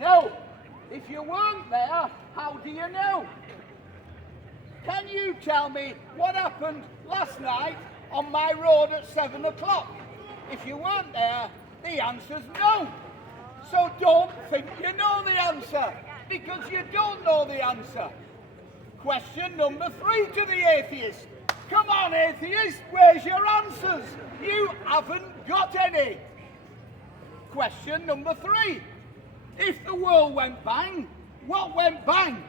No. If you weren't there, how do you know? Can you tell me what happened last night on my road at 7 o'clock? If you weren't there, the answer's no. So don't think you know the answer, because you don't know the answer. Question number 3 to the atheist. Come on, atheist, where's your answers? You haven't got any. Question number 3. If the world went bang, what went bang?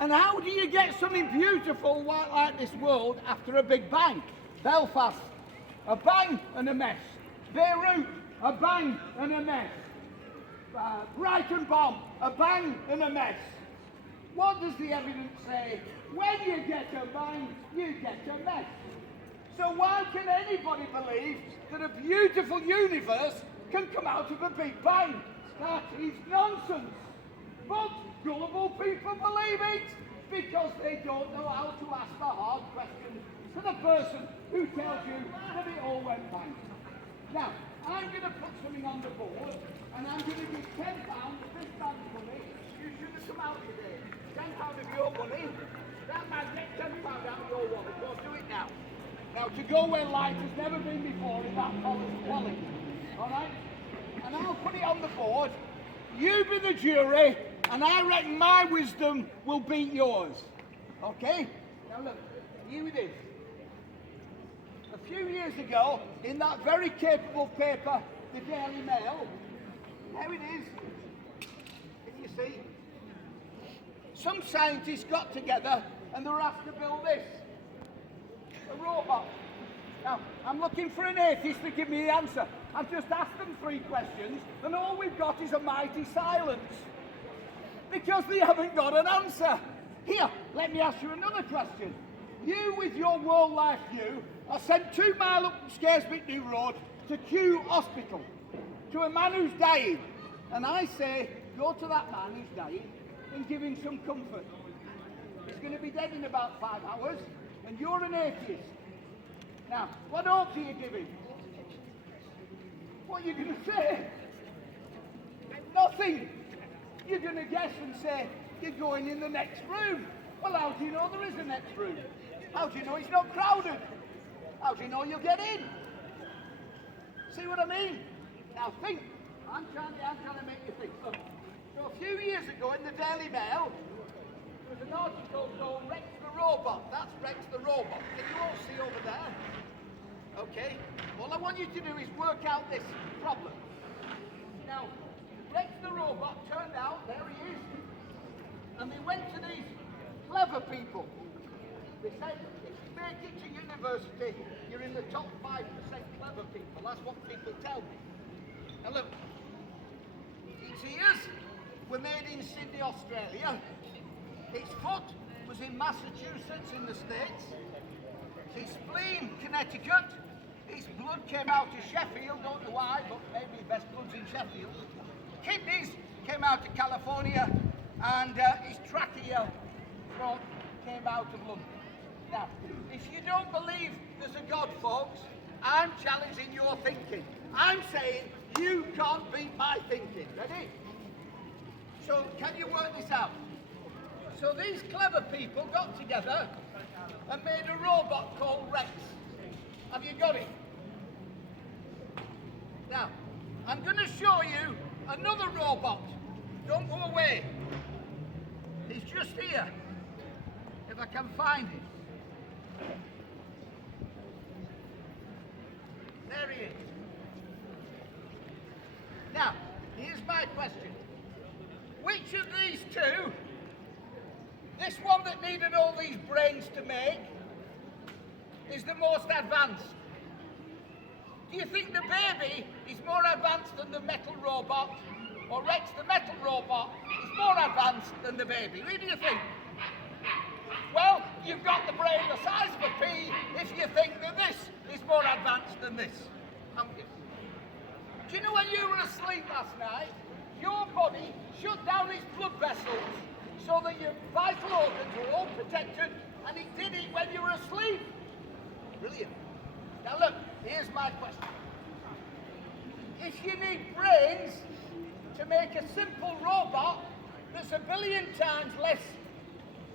And how do you get something beautiful like this world after a big bang? Belfast, a bang and a mess. Beirut, a bang and a mess. Brighton bomb, a bang and a mess. What does the evidence say? When you get a bang, you get a mess. So why can anybody believe that a beautiful universe can come out of a big bang? That is nonsense. But gullible people believe it because they don't know how to ask the hard questions to the person who tells you that it all went bang. Now, I'm going to put something on the board, and I'm going to give £10 of this man's money. You should have come out today. £10 of your money. That man gets £10 out of your wallet. Go do it now. Now, to go where light has never been before in that forest quality. All right? And I'll put it on the board. You be the jury, and I reckon my wisdom will beat yours. Okay? Now look, here it is. A few years ago, in that very capable paper, the Daily Mail, there it is. Can you see? Some scientists got together and they were asked to build this. A robot. Now, I'm looking for an atheist to give me the answer. I've just asked them 3 questions, and all we've got is a mighty silence. Because they haven't got an answer. Here, let me ask you another question. You, with your world life view, are sent 2 miles up Scaresby New Road to Kew Hospital, to a man who's dying. And I say, go to that man who's dying and give him some comfort. He's going to be dead in about 5 hours, and you're an atheist. Now, what hope do you give him? What are you going to say? Nothing. You're going to guess and say, you're going in the next room. Well, how do you know there is a next room? How do you know it's not crowded? How do you know you'll get in? See what I mean? Now think. I'm trying to make you think. Look. So a few years ago in the Daily Mail, there was an article called Rex the Robot. That's Rex the Robot. Can you all see over there? Okay. All I want you to do is work out this problem. Now, Rex the Robot turned out, there he is, and they went to these clever people. They said, if you make it to university, you're in the top 5% clever people. That's what people tell me. Now look, its ears were made in Sydney, Australia. Its foot was in Massachusetts in the States. Its spleen, Connecticut. Its blood came out of Sheffield, don't know why, but maybe the best blood's in Sheffield. Kidneys came out of California, and his trachea throat came out of London. Now, if you don't believe there's a God, folks, I'm challenging your thinking. I'm saying you can't beat my thinking. Ready? So, can you work this out? So these clever people got together and made a robot called Rex. Have you got it? Now, I'm going to show you another robot. Don't go away. He's just here. If I can find him. There he is. Now, here's my question. Which of these two, this one that needed all these brains to make, is the most advanced? Do you think the baby is more advanced than the metal robot? Or Rex, the metal robot, is more advanced than the baby? Who do you think? Well, you've got the brain the size of a pea if you think that this is more advanced than this, haven't you? Do you know when you were asleep last night, your body shut down its blood vessels so that your vital organs were all protected, and it did it when you were asleep? Brilliant. Now look, here's my question. If you need brains to to make a simple robot that's a billion times less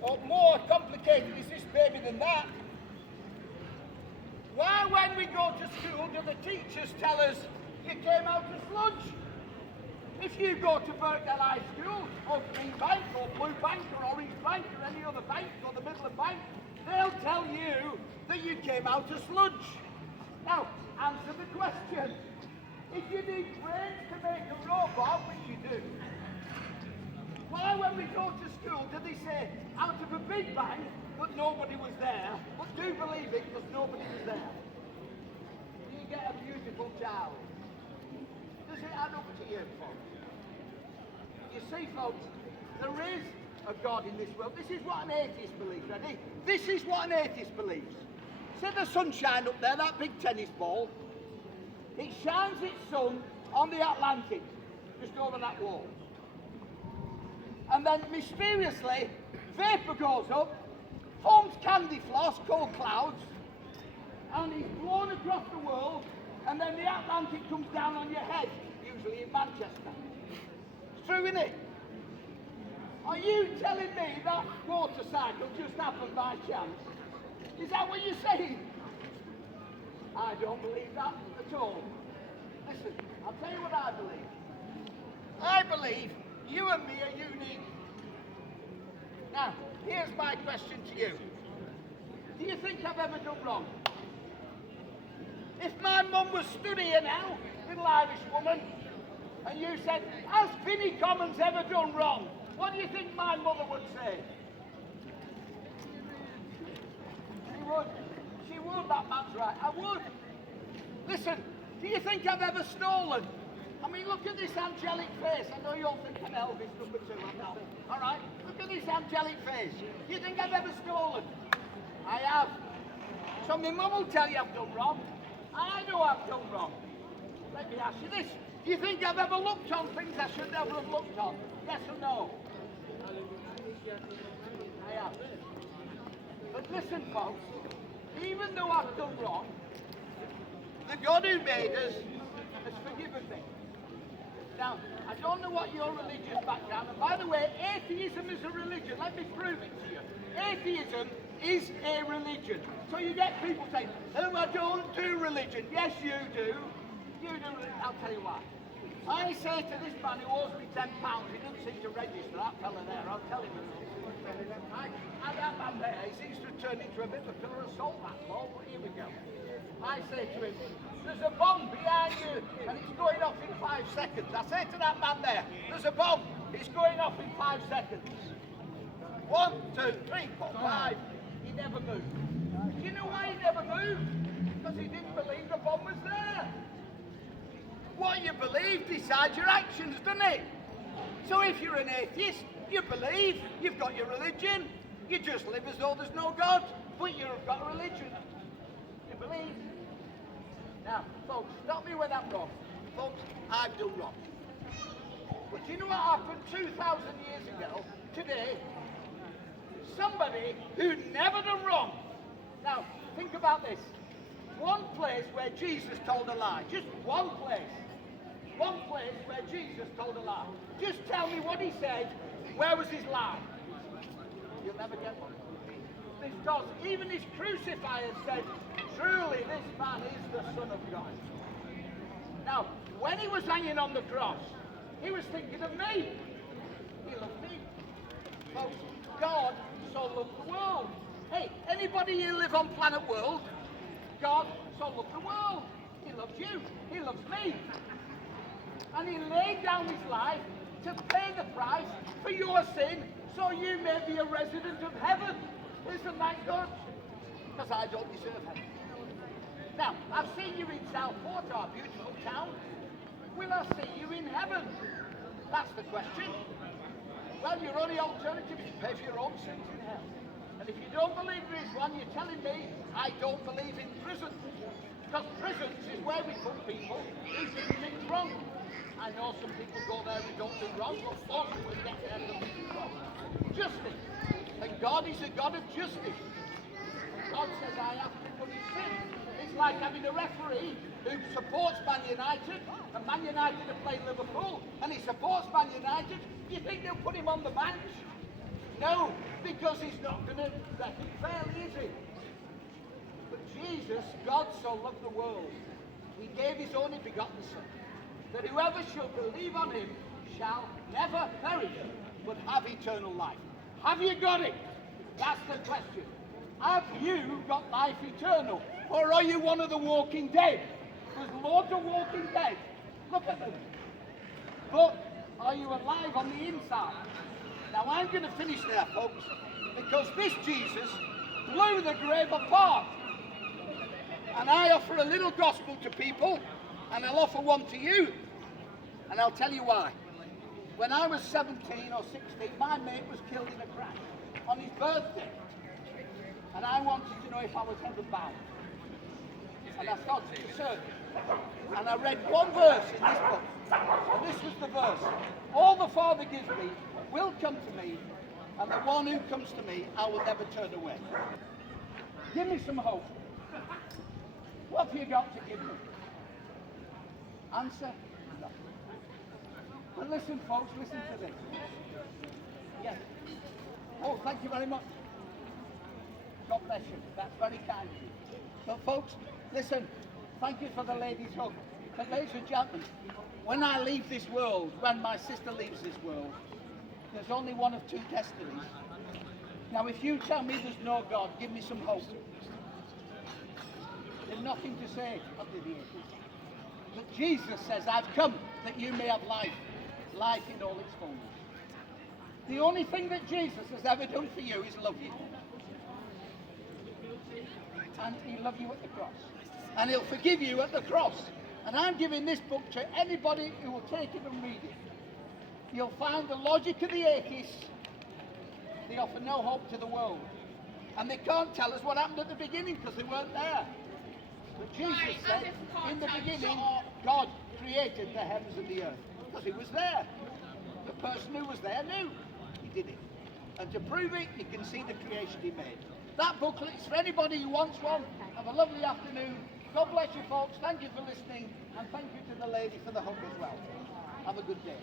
or more complicated is this baby than that? Why, when we go to school, do the teachers tell us you came out of sludge? If you go to Birkdale High School, or Green Bank, or Blue Bank, or Orange Bank, or any other bank, or the Midland Bank, they'll tell you that you came out of sludge. Now, answer the question. If you need brains to make a robot, which you do, why, when we go to school, do they say, out of a big bang, but nobody was there, but do believe it because nobody was there? You get a beautiful child. Does it add up to you, folks? You see, folks, there is a God in this world. This is what an atheist believes, ready? This is what an atheist believes. See the sunshine up there, that big tennis ball? It shines its sun on the Atlantic, just over that wall. And then mysteriously, vapour goes up, forms candy floss called clouds, and is blown across the world, and then the Atlantic comes down on your head, usually in Manchester. It's true, isn't it? Are you telling me that motorcycle just happened by chance? Is that what you're saying? I don't believe that at all. Listen, I'll tell you what I believe. I believe you and me are unique. Now, here's my question to you. Do you think I've ever done wrong? If my mum was stood here now, little Irish woman, and you said, has Vinnie Commons ever done wrong? What do you think my mother would say? She would. She would, that man's right. I would. Listen, do you think I've ever stolen? I mean, look at this angelic face. I know you all think I'm Elvis #2, I'm not. All right? Look at this angelic face. Do you think I've ever stolen? I have. So my mum will tell you I've done wrong. I know I've done wrong. Let me ask you this. Do you think I've ever looked on things I should never have looked on? Yes or no? I have. But listen, folks, even though I've done wrong, the God who made us has forgiven me. Now, I don't know what your religious background, and by the way, atheism is a religion. Let me prove it to you. Atheism is a religion. So you get people saying, oh, I don't do religion. Yes, you do. You do. I'll tell you why. I say to this man who owes me £10, he doesn't seem to register, that fella there, I'll tell him. And that man there, he seems to turn into a bit of a pillar of salt, that bloke, but here we go. I say to him, there's a bomb behind you, and it's going off in 5 seconds. I say to that man there, there's a bomb, it's going off in 5 seconds. 1, 2, 3, 4, 5. He never moved. Do you know why he never moved? Because he didn't believe the bomb was there. What you believe decides your actions, doesn't it? So if you're an atheist, you believe, you've got your religion, you just live as though there's no God, but you've got a religion. You believe. Now, folks, stop me when I'm wrong. Folks, I've done wrong. But do you know what happened 2,000 years ago, today? Somebody who never done wrong. Now, think about this. One place where Jesus told a lie. Just one place. One place where Jesus told a lie. Just tell me what he said. Where was his lie? You'll never get one. Because even his crucifier said, truly this man is the Son of God. Now, when he was hanging on the cross, he was thinking of me. He loved me. Folks, God so loved the world. Hey, anybody here live on planet world? God so loved the world. He loves you. He loves me. And he laid down his life to pay the price for your sin so you may be a resident of heaven. Isn't that good? Because I don't deserve heaven. Now, I've seen you in Southport, our beautiful town. Will I see you in heaven? That's the question. Well, your only alternative is to pay for your own sins in hell. And if you don't believe there is one, you're telling me I don't believe in prison. Because prisons is where we put people who do things wrong. I know some people go there who don't do wrong, but most people get there and do wrong. Justice. And God is a God of justice. God says I have to punish sin. This like having a referee who supports Man United, and Man United are playing Liverpool, and he supports Man United. Do you think they'll put him on the bench? No, because he's not going to let it fairly, is he? But Jesus, God so loved the world, he gave his only begotten Son, that whoever shall believe on him shall never perish, but have eternal life. Have you got it? That's the question. Have you got life eternal? Or are you one of the walking dead? There's loads of walking dead. Look at them. But are you alive on the inside? Now I'm going to finish there, folks, because this Jesus blew the grave apart. And I offer a little gospel to people, and I'll offer one to you. And I'll tell you why. When I was 17 or 16, my mate was killed in a crash on his birthday. And I wanted to know if I was heaven bound. And I started to search. And I read one verse in this book. And this was the verse. All the Father gives me will come to me, and the one who comes to me, I will never turn away. Give me some hope. What have you got to give me? Answer? No. But listen, folks, listen to this. Yes. Oh, thank you very much. God bless you. That's very kind of you. But folks, listen, thank you for the ladies' hug. But ladies and gentlemen, when I leave this world, when my sister leaves this world, there's only one of two destinies. Now if you tell me there's no God, give me some hope. There's nothing to say under the ages. But Jesus says, I've come that you may have life, life in all its fullness. The only thing that Jesus has ever done for you is love you. And he'll love you at the cross. And he'll forgive you at the cross. And I'm giving this book to anybody who will take it and read it. You'll find the logic of the atheists. They offer no hope to the world. And they can't tell us what happened at the beginning because they weren't there. But Jesus said, in the beginning, God created the heavens and the earth. Because he was there. The person who was there knew. He did it. And to prove it, you can see the creation he made. That booklet is for anybody who wants one. Have a lovely afternoon. God bless you, folks. Thank you for listening. And thank you to the lady for the hug as well. Have a good day.